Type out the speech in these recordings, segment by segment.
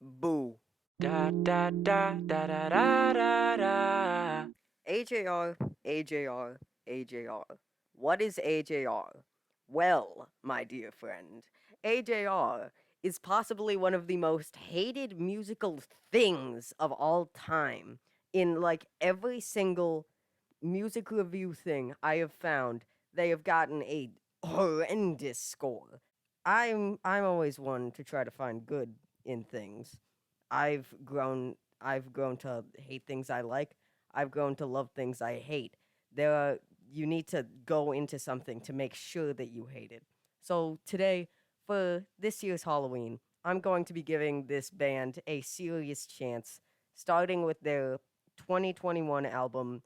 Boo. Da da da da da da da da. AJR, AJR, AJR. What is AJR? Well, my dear friend, AJR is possibly one of the most hated musical things of all time. In like every single music review thing I have found, they have gotten a horrendous score. I'm always one to try to find good in things. I've grown to hate things I like. I've grown to love things I hate. There are You need to go into something to make sure that you hate it. So today, for this year's Halloween, I'm going to be giving this band a serious chance, starting with their 2021 album,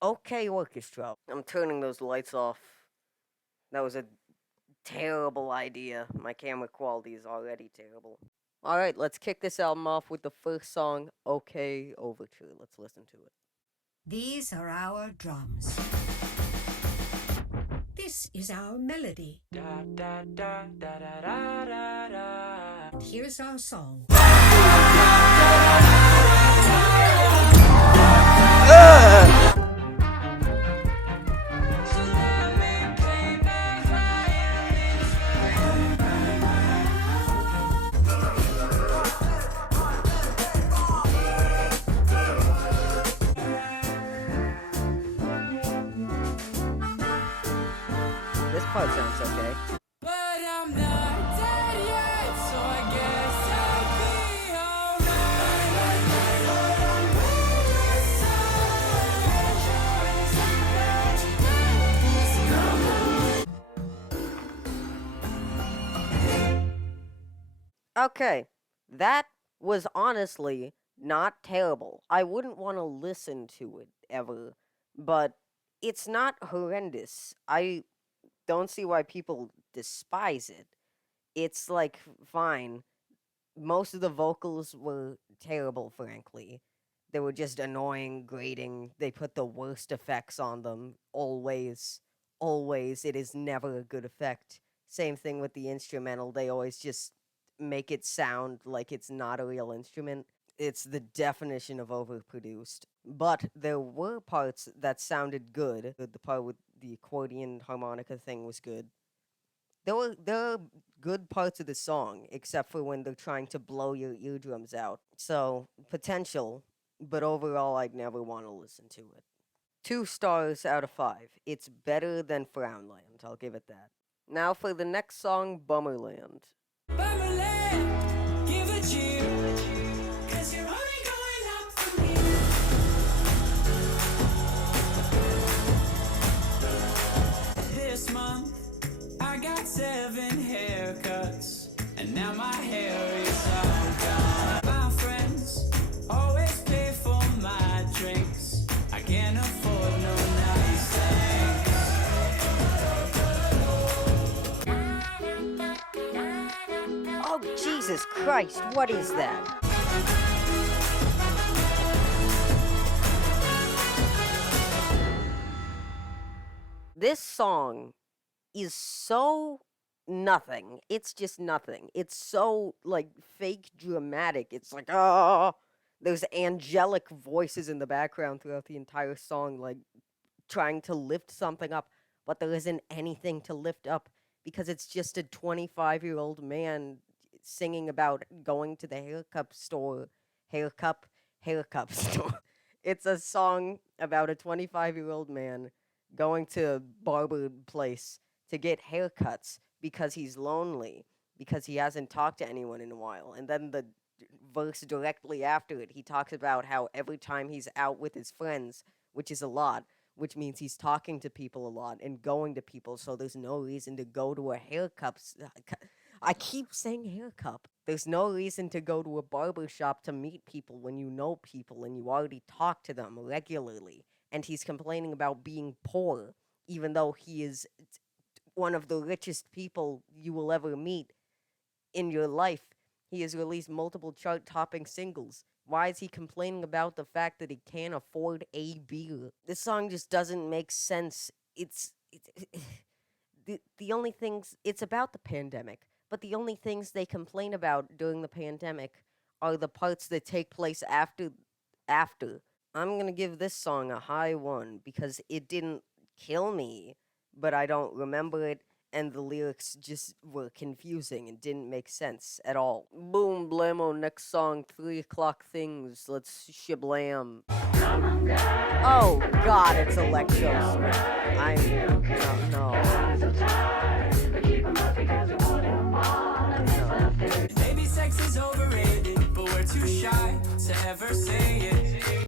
OK Orchestra. I'm turning those lights off. That was a terrible idea. My camera quality is already terrible. Alright, let's kick this album off with the first song, OK Overture. Let's listen to it. These are our drums. This is our melody. Da da da da da da da da. And here's our song. So let me play my violin. This part sounds okay. But I'm not dead yet, so I guess I'll be Okay, that was honestly not terrible. I wouldn't want to listen to it ever, but it's not horrendous. I don't see why people despise it. It's like fine. Most of the vocals were terrible, frankly. They were just annoying, grating. They put the worst effects on them. Always. Always. It is never a good effect. Same thing with the instrumental. They always just make it sound like it's not a real instrument. It's the definition of overproduced. But there were parts that sounded good. The part with the accordion harmonica thing was good. There are good parts of the song, except for when they're trying to blow your eardrums out. So potential, but overall, I'd never want to listen to it. 2 stars out of 5. It's better than Frownland. I'll give it that. Now for the next song, Bummerland. Bummerland, give a cheer, 'cause you're only going up from here. This month, I got 7 haircuts, and now my hair is all gone. My friends always pay for my drinks. I can't afford no nice things. Oh, Jesus Christ, what is that? This song is so nothing. It's just nothing. It's so, like, fake dramatic. It's like, oh, there's angelic voices in the background throughout the entire song, like, trying to lift something up, but there isn't anything to lift up because it's just a 25-year-old man singing about going to the haircut store. Haircut store. It's a song about a 25-year-old man going to barber place to get haircuts because he's lonely, because he hasn't talked to anyone in a while. And then the verse directly after it, he talks about how every time he's out with his friends, which is a lot, which means he's talking to people a lot and going to people, so there's no reason to go to a haircut. I keep saying haircut. There's no reason to go to a barber shop to meet people when you know people and you already talk to them regularly. And he's complaining about being poor, even though he is one of the richest people you will ever meet in your life. He has released multiple chart topping singles. Why is he complaining about the fact that he can't afford a beer? This song just doesn't make sense. The only things it's about the pandemic, but the only things they complain about during the pandemic are the parts that take place after. I'm gonna give this song a high 1 because it didn't kill me, but I don't remember it, and the lyrics just were confusing and didn't make sense at all. Boom, blammo, next song, 3 o'clock things, let's shablam. Oh god, it's Electro no. Maybe sex is overrated, but we're too shy to ever say it.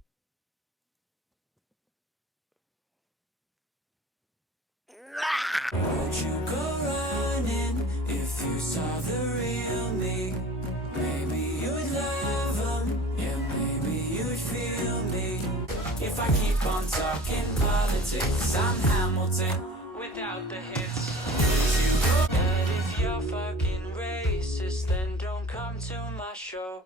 Would you go running if you saw the real me? Maybe you'd love him, yeah, maybe you'd feel me. If I keep on talking politics, I'm Hamilton without the hits. Would you go? And if you're fucking racist, then don't come to my show.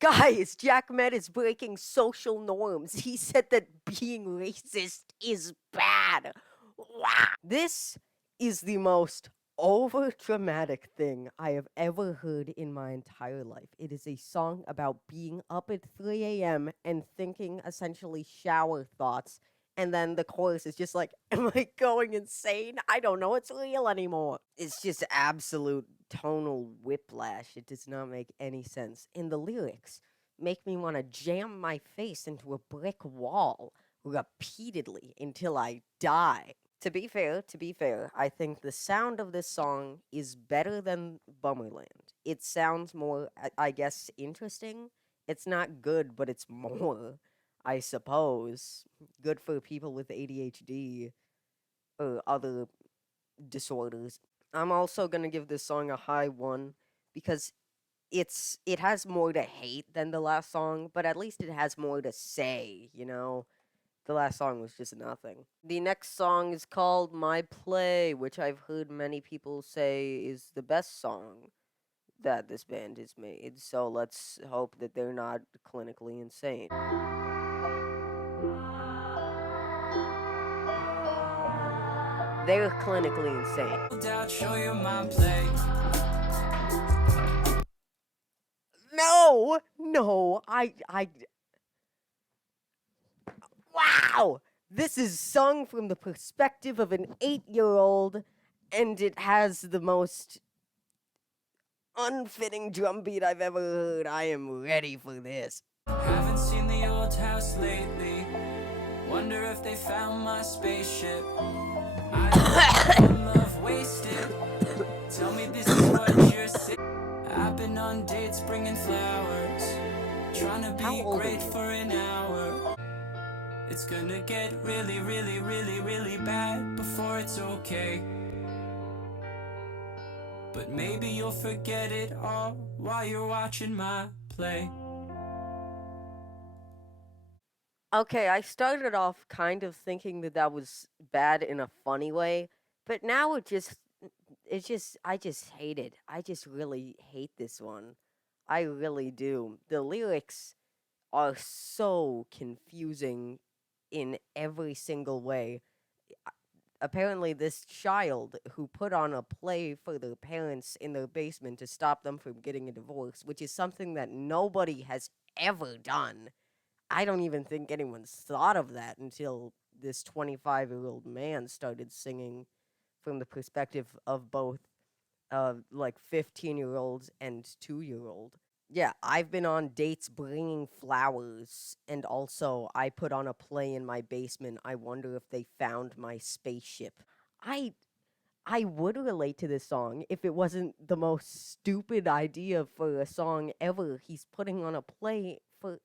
Guys, Jack Met is breaking social norms. He said that being racist is bad. Wow. This is the most over-dramatic thing I have ever heard in my entire life. It is a song about being up at 3 a.m. and thinking essentially shower thoughts, and then the chorus is just like, am I going insane? I don't know it's real anymore. It's just absolute tonal whiplash. It does not make any sense. And the lyrics make me want to jam my face into a brick wall repeatedly until I die. To be fair, I think the sound of this song is better than Bummerland. It sounds more, I guess, interesting. It's not good, but it's more, I suppose, good for people with ADHD or other disorders. I'm also gonna give this song a high 1 because it has more to hate than the last song, but at least it has more to say, you know? The last song was just nothing. The next song is called My Play, which I've heard many people say is the best song that this band has made, so let's hope that they're not clinically insane. They're clinically insane. I'll show you my play. No, wow! This is sung from the perspective of an 8-year-old, and it has the most unfitting drum beat I've ever heard. I am ready for this. Haven't seen the old house lately. Wonder if they found my spaceship. I love wasted. Tell me this is what you're saying. I've been on dates bringing flowers, trying to be great for an hour. It's gonna get really, really, really, really bad before it's okay. But maybe you'll forget it all while you're watching my play. Okay, I started off kind of thinking that was bad in a funny way, but now I just hate it. I just really hate this one. I really do. The lyrics are so confusing in every single way. Apparently, this child who put on a play for their parents in their basement to stop them from getting a divorce, which is something that nobody has ever done. I don't even think anyone's thought of that until this 25-year-old man started singing from the perspective of both, 15-year-olds and 2-year-old. Yeah, I've been on dates bringing flowers, and also I put on a play in my basement. I wonder if they found my spaceship. I would relate to this song if it wasn't the most stupid idea for a song ever. He's putting on a play for...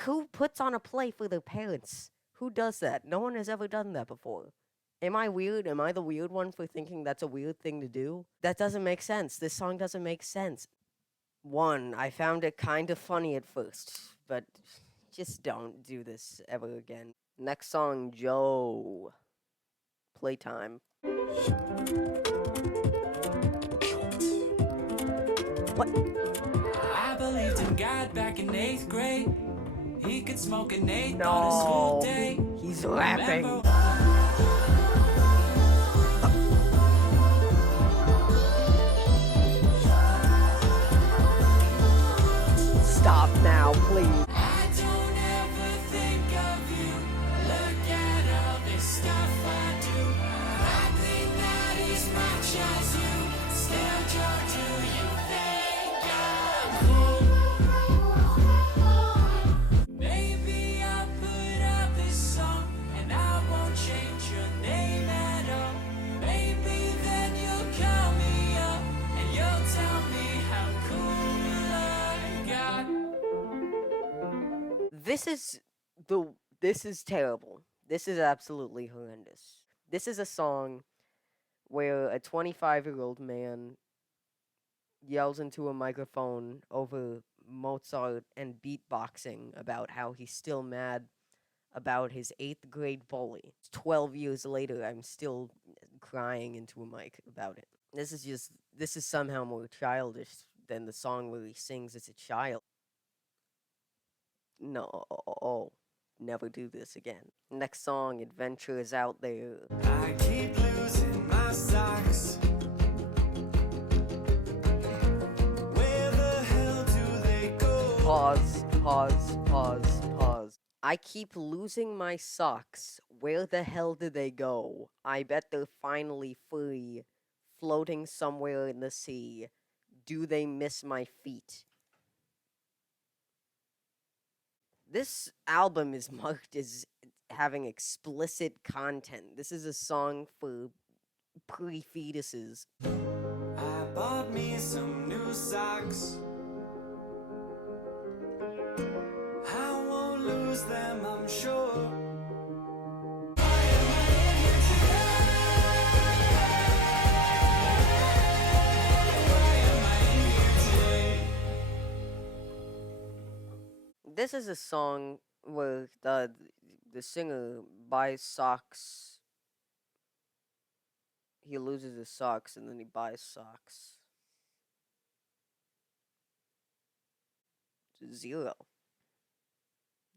Who puts on a play for their parents? Who does that? No one has ever done that before. Am I weird? Am I the weird one for thinking that's a weird thing to do? That doesn't make sense. This song doesn't make sense. 1, I found it kind of funny at first, but just don't do this ever again. Next song, Joe. Playtime. What? I believed in God back in 8th grade. He could smoke an 8th on a school day. He's rapping. stop now, please. I don't ever think of you. Look at all this stuff I do. I think that as much as you. Still, Joe, do you think I'm cool? Maybe I'll put out this song and I won't change your name at all. Maybe then you'll call me up and you'll tell me how cool I got. This is terrible. This is absolutely horrendous. This is a song where a 25-year-old man yells into a microphone over Mozart and beatboxing about how he's still mad about his 8th grade bully. 12 years later, I'm still crying into a mic about it. This is somehow more childish than the song where he sings as a child. No, never do this again. Next song, Adventure is Out There. I keep losing my socks. Where the hell do they go? Pause. I keep losing my socks. Where the hell do they go? I bet they're finally free, floating somewhere in the sea. Do they miss my feet? This album is marked as having explicit content. This is a song for pre-fetuses. I bought me some new socks. I won't lose them, I'm sure. This is a song where the singer buys socks. He loses his socks and then he buys socks. 0.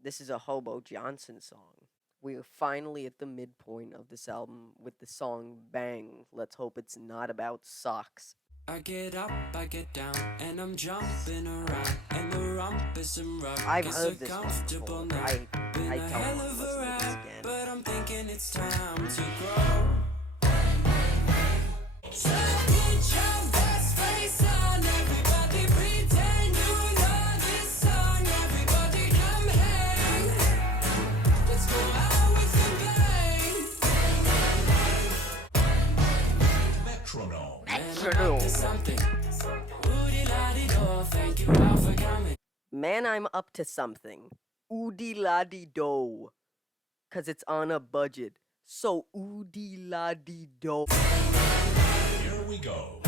This is a Hobo Johnson song. We are finally at the midpoint of this album with the song Bang. Let's hope it's not about socks. I get up, I get down, and I'm jumping around, and the rumpus and rug I've is heard so this one comfortable before. now. Been I a don't hell want to of listen a to this ride, again. but I'm thinking it's time to grow. So put your best face on, everybody pretend you know this song. Everybody come hang. Let's go out with a bang. Metronome. Something. Woody-la-dee-do, thank you all for coming. Man, I'm up to something. Oodie la dee do. Cause it's on a budget. So oodie la dee do. Here we go.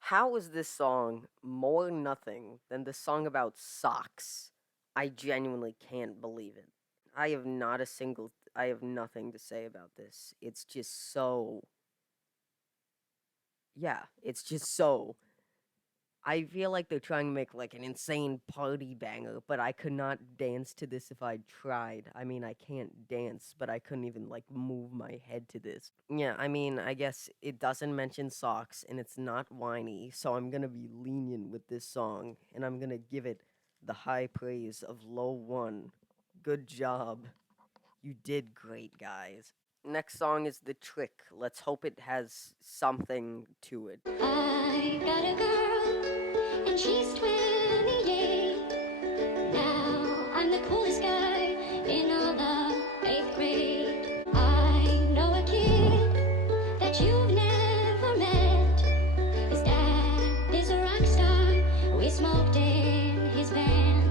How is this song more nothing than the song about socks? I genuinely can't believe it. I have nothing to say about this. It's just so. Yeah, it's just so. I feel like they're trying to make like an insane party banger, but I could not dance to this if I tried. I mean, I can't dance, but I couldn't even like move my head to this. Yeah, I mean, I guess it doesn't mention socks and it's not whiny, so I'm gonna be lenient with this song and I'm gonna give it the high praise of low 1. Good job. You did great, guys. Next song is The Trick. Let's hope it has something to it. I got a girl, and she's 28. Now I'm the coolest guy in all the 8th grade. I know a kid that you've never met. His dad is a rock star. We smoked in his van.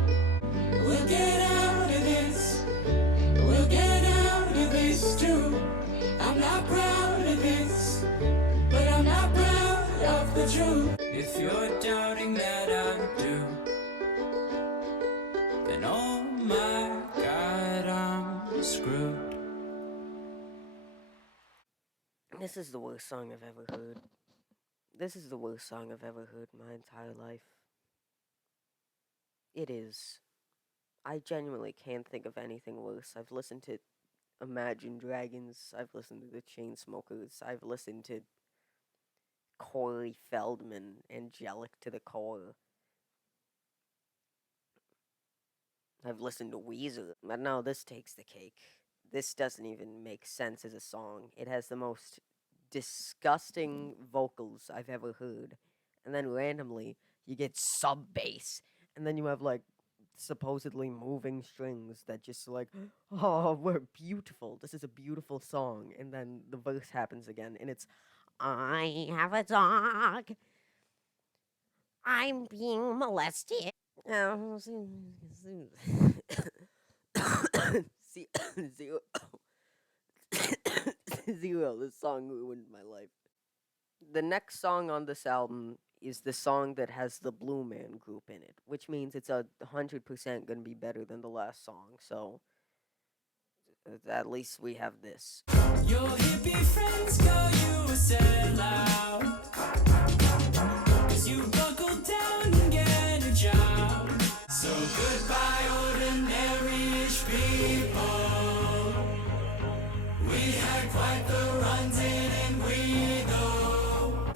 We'll get out of this. We'll get out of this too. I'm not proud of this, but I'm not proud of the truth. If you're doubting that I'm due, then oh my God, I'm screwed. This is the worst song I've ever heard. This is the worst song I've ever heard in my entire life. It is. I genuinely can't think of anything worse. I've listened to Imagine Dragons. I've listened to the Chainsmokers. I've listened to Corey Feldman, Angelic to the Core. I've listened to Weezer, but no, this takes the cake. This doesn't even make sense as a song. It has the most disgusting vocals I've ever heard. And then randomly, you get sub bass. And then you have, like, supposedly moving strings that just, like, oh, we're beautiful. This is a beautiful song. And then the verse happens again, and it's, I have a dog. I'm being molested. Oh, See, zero. Zero. This song ruined my life. The next song on this album is the song that has the Blue Man Group in it, which means it's 100% gonna be better than the last song. So at least we have this. Your hippie friends call you a sellout, 'cause you buckle down and get a job. So goodbye, ordinaryish people. We had quite the runs in and we though.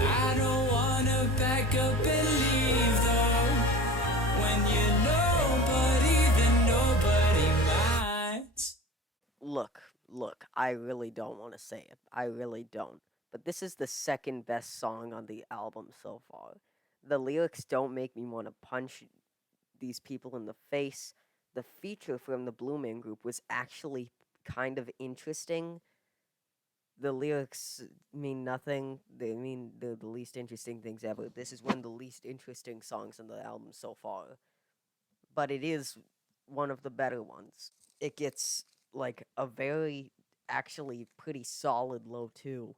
I don't wanna back up and leave though, when you're nobody, then nobody minds. Look, I really don't want to say it. I really don't. But this is the second best song on the album so far. The lyrics don't make me want to punch these people in the face. The feature from the Blue Man Group was actually kind of interesting. The lyrics mean nothing. They mean they're the least interesting things ever. This is one of the least interesting songs on the album so far. But it is one of the better ones. It gets, like, a very, actually pretty solid low 2.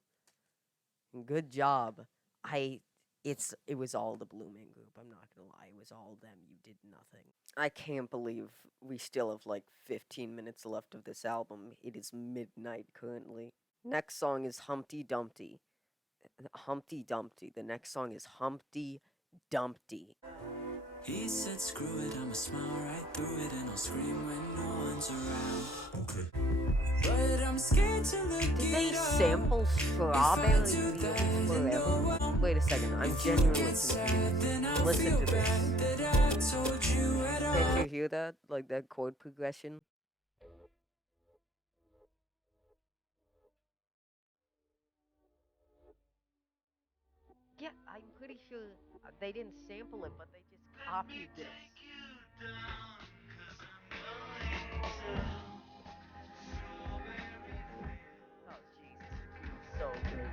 Good job. It was all the Blue Man Group. I'm not gonna lie. It was all them. You did nothing. I can't believe we still have like 15 minutes left of this album. It is midnight currently. Next song is Humpty Dumpty. Humpty Dumpty. The next song is Humpty Dumpty. He said, screw it, I'ma smile right through it, and I'll scream when no one's around. Okay. But I'm scared to look Did they it up. sample Strawberry If I do Fields that, then Forever? no one Wait a second, I'm genuinely gets sad, confused. then I'll Listen feel to this. bad that I told you at all. Can't you hear that? Like that chord progression? Yeah, I'm pretty sure they didn't sample it, but they just copied this. Oh, Jesus. So good.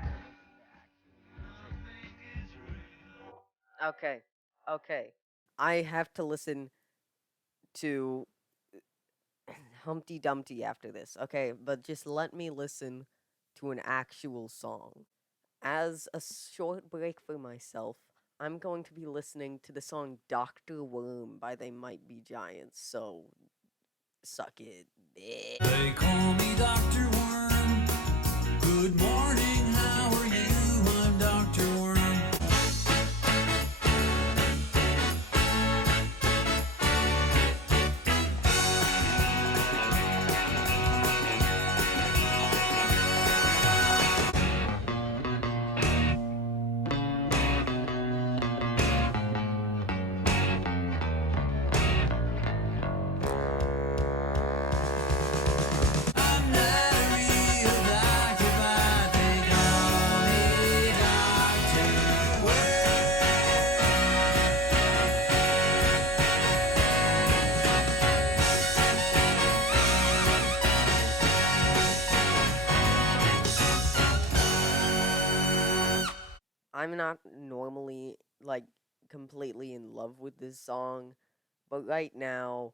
Okay. Okay. I have to listen to Humpty Dumpty after this. Okay, but just let me listen to an actual song. As a short break for myself, I'm going to be listening to the song Dr. Worm by They Might Be Giants, so suck it. They call me Dr. Worm. Good morning, how are you? I'm Dr. Worm. I'm not a real doctor, but they call me Dr. I'm not normally, like, completely in love with this song, but right now,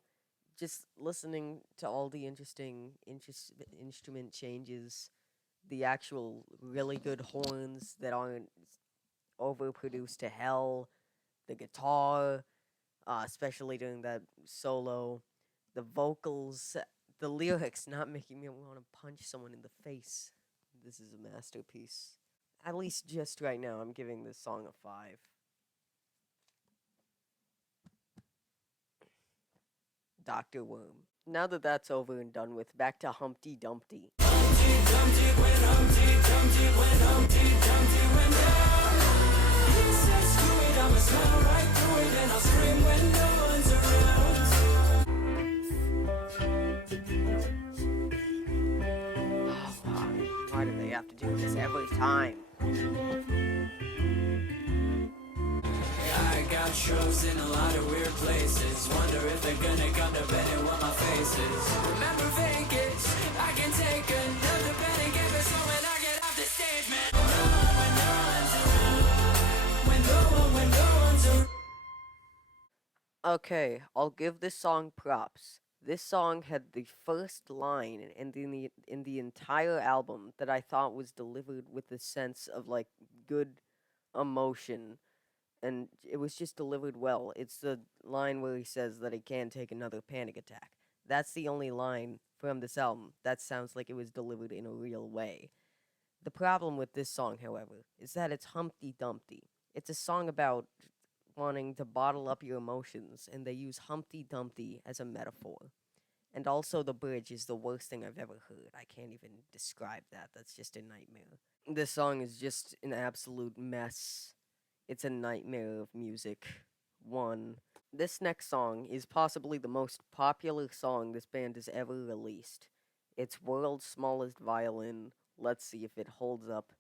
just listening to all the interesting instrument changes, the actual really good horns that aren't overproduced to hell, the guitar, especially during that solo, the vocals, the lyrics not making me want to punch someone in the face. This is a masterpiece. At least just right now, I'm giving this song a 5. Dr. Worm. Now that that's over and done with, back to Humpty Dumpty. Why do they have to do this every time? I got shows in a lot of weird places. Wonder if they're gonna come to what my face is. Remember Vegas? I can take another pen and give it so when I get off the stage, man. When no one's around. When no one's around. Okay, I'll give this song props. This song had the first line in the entire album that I thought was delivered with a sense of like good emotion, and it was just delivered well. It's the line where he says that he can't take another panic attack. That's the only line from this album that sounds like it was delivered in a real way. The problem with this song, however, is that it's Humpty Dumpty. It's a song about wanting to bottle up your emotions, and they use Humpty Dumpty as a metaphor. And also, the bridge is the worst thing I've ever heard. I can't even describe that. That's just a nightmare. This song is just an absolute mess. It's a nightmare of music. This next song is possibly the most popular song this band has ever released. It's World's Smallest Violin. Let's see if it holds up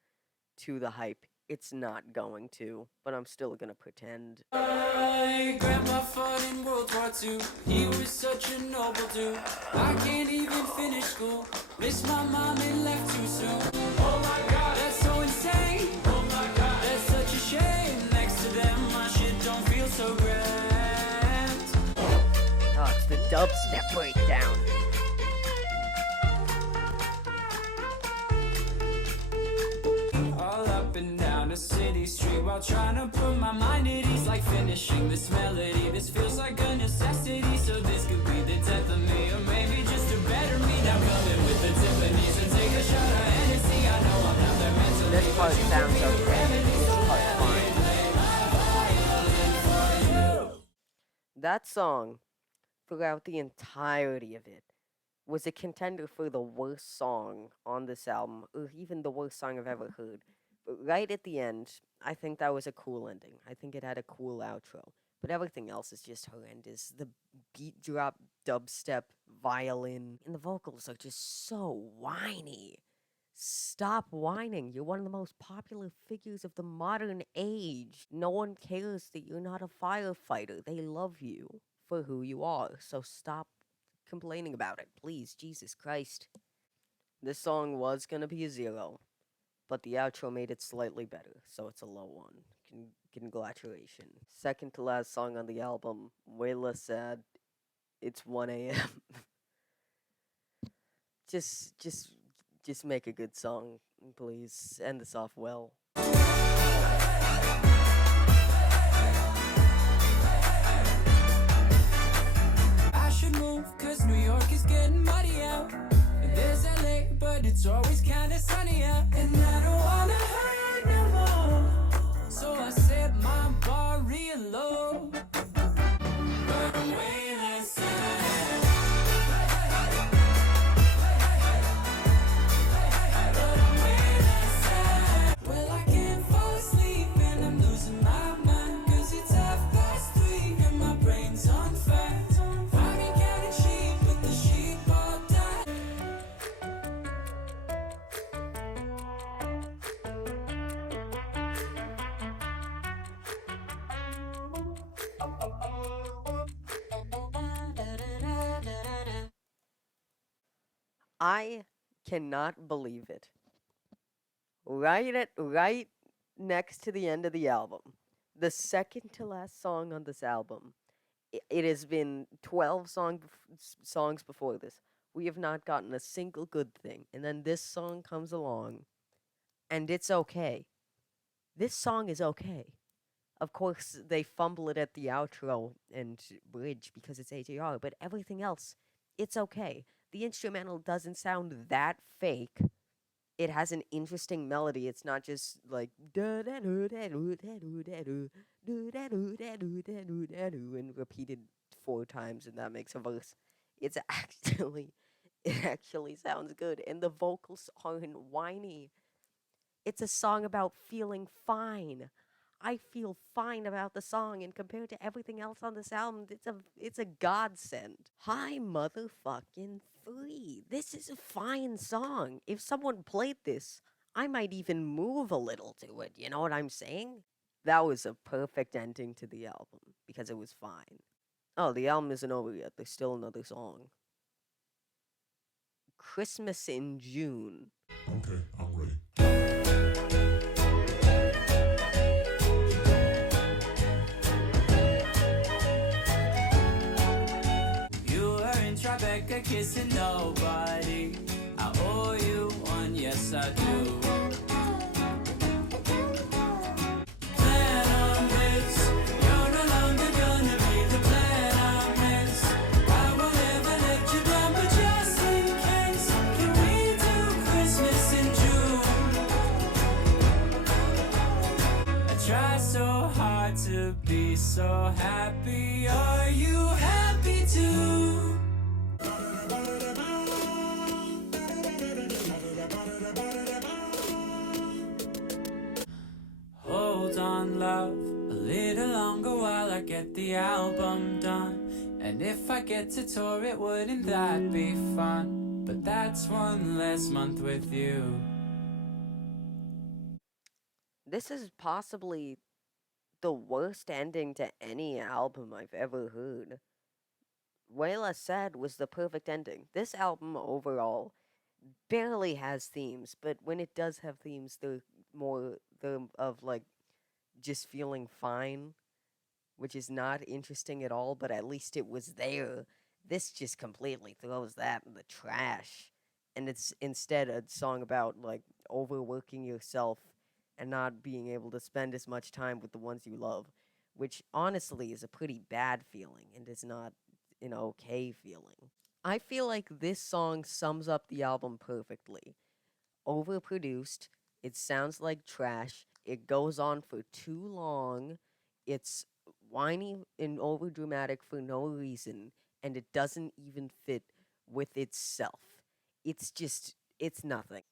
to the hype. It's not going to, but I'm still gonna pretend. My grandpa fought in World War II. He was such a noble dude. I can't even finish school. Missed my mom and left too soon. Oh my god, that's so insane. Oh my god, that's such a shame. Next to them, my shit don't feel so grand. Oh, it's the dubstep breakdown. All up and down a city street while trying to put my mind at ease. Like finishing this melody. This feels like a necessity. So this could be the death of me, or maybe just a better me. Now coming with the Tiffany's and take a shot of Hennessy. I know I'm not there mentally. This part sounds okay. This part's fine. That song, throughout the entirety of it, was a contender for the worst song on this album, or even the worst song I've ever heard. But right at the end, I think that was a cool ending. I think it had a cool outro. But everything else is just horrendous. The beat drop, dubstep, violin, and the vocals are just so whiny. Stop whining. You're one of the most popular figures of the modern age. No one cares that you're not a firefighter. They love you for who you are. So stop complaining about it, please. Jesus Christ. This song was gonna be a 0, but the outro made it slightly better, so it's a low 1. Congratulations. Second to last song on the album, way less sad. It's 1 a.m. Just make a good song, please. End this off well. I should move, cause New York is getting muddy out. And there's LA, but it's always kinda sunny out. And I don't wanna hurt no more. So I set my bar real low. But I'm way less sad. But I'm way less sad. Well, I can't fall asleep and I'm losing my mind. Cause it's 3:30 and my brain's on fire. I've been counting sheep, but the sheep all died. I cannot believe it. Right next to the end of the album, the second to last song on this album. It has been 12 songs before this. We have not gotten a single good thing, and then this song comes along, and it's okay. This song is okay. Of course, they fumble it at the outro and bridge because it's AJR, but everything else, it's okay. The instrumental doesn't sound that fake. It has an interesting melody. It's not just like and repeated 4 times and that makes a verse. It's actually, it actually sounds good, and the vocals aren't whiny. It's a song about feeling fine. I feel fine about the song, and compared to everything else on this album, it's a godsend. Hi, motherfucking 3. This is a fine song. If someone played this, I might even move a little to it. You know what I'm saying? That was a perfect ending to the album because it was fine. Oh, the album isn't over yet. There's still another song. Christmas in June. Okay, I'm ready. You were in Tribeca kissing nobody. I owe you one, yes I do. Plan on this. You're no longer gonna be the plan I miss. I will never let you down, but just in case, can we do Christmas in June? I try so hard to be so happy. Are you happy too? Hold on, love, a little longer while I get the album done. And if I get to tour it, wouldn't that be fun? But that's one less month with you. This is possibly the worst ending to any album I've ever heard. Way Less Sad was the perfect ending. This album overall barely has themes, but when it does have themes, they're of like just feeling fine, which is not interesting at all, but at least it was there. This just completely throws that in the trash. And it's instead a song about like overworking yourself and not being able to spend as much time with the ones you love, which honestly is a pretty bad feeling and is not an okay feeling. I feel like this song sums up the album perfectly. Overproduced, it sounds like trash, it goes on for too long, it's whiny and overdramatic for no reason, and it doesn't even fit with itself. It's nothing.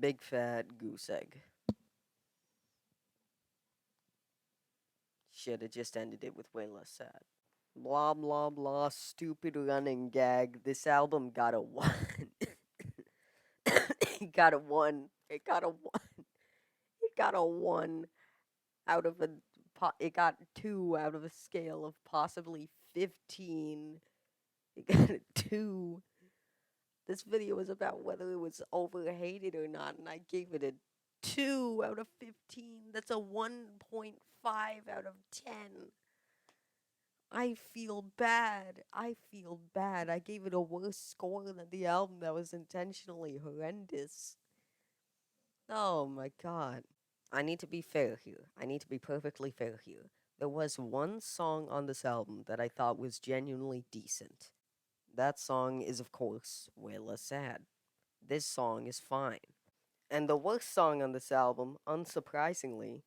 Big fat goose egg. Should have just ended it with Way Less Sad. Blah blah blah, stupid running gag. This album got a 1. It got a 1. It got a 1. It got a 1 out of a. It got 2 out of a scale of possibly 15. It got a 2. This video was about whether it was overhated or not, and I gave it a 2 out of 15. That's a 1.5 out of 10. I feel bad. I feel bad. I gave it a worse score than the album that was intentionally horrendous. Oh my god. I need to be fair here. I need to be perfectly fair here. There was one song on this album that I thought was genuinely decent. That song is, of course, Way Less Sad. This song is fine. And the worst song on this album, unsurprisingly,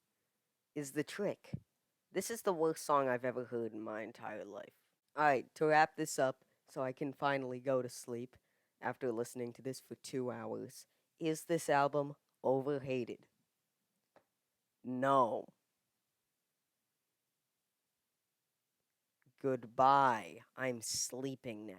is The Trick. This is the worst song I've ever heard in my entire life. Alright, to wrap this up, so I can finally go to sleep after listening to this for 2 hours, is this album overhated? No. Goodbye. I'm sleeping now.